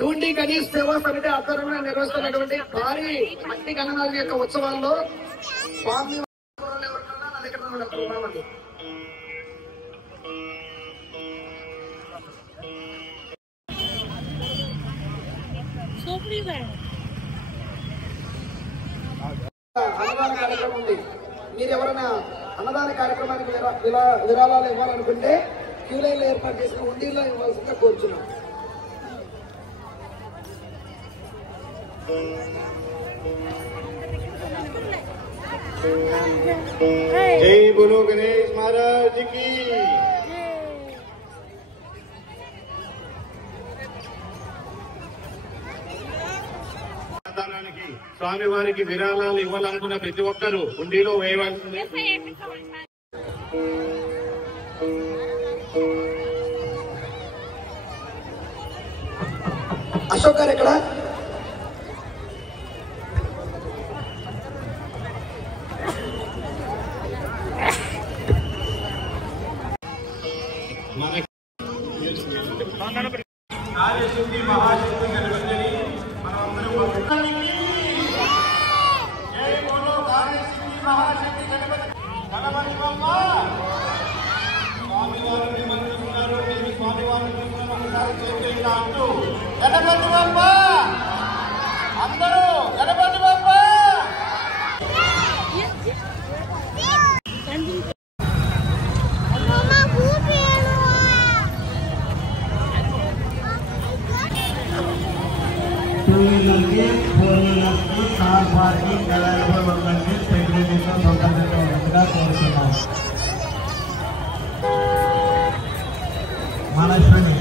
డూండి గణేష్ సేవా సమితి ఆధ్వర్యంలో నిర్వహిస్తున్నటువంటి భారీ మట్టి గణనాథ యొక్క ఉత్సవాల్లో స్వామి అన్నదాన కార్యక్రమం ఉంది. మీరు ఎవరైనా అన్నదాన కార్యక్రమానికి విరాళాలు ఇవ్వాలనుకుంటే క్యూ లైన్ లో ఏర్పాటు చేసిన ఉండిలో ఇవ్వాల్సిందిగా కోరుచున్నాం. जय बोलो गणेश महाराज की। స్వామి వారికి విరాళాలు ఇవ్వాలనుకున్న ప్రతి ఒక్కరూ ఉండిలో వేయవలసిందే. అశోక్ గారు ఎక్కడ? కార్యశుద్ధి మహాశక్తి గణపతిని జై బోలో కార్యశుద్ధి మహాశక్తి గణపతి గణపతి బొమ్మ స్వామివారిని మంత్రిస్తున్నారు. మీరు స్వామివారిని ఒకసారి చేతులు అంటూ గణపతి బొమ్మ అందరూ గణపతి బొమ్మ. కార్ పార్కింగ్ అవైలబుల్ ఉందండి. సెక్యూరిటీతో సంబంధించినట్టుగా కోరుతున్నాం. మనస్విని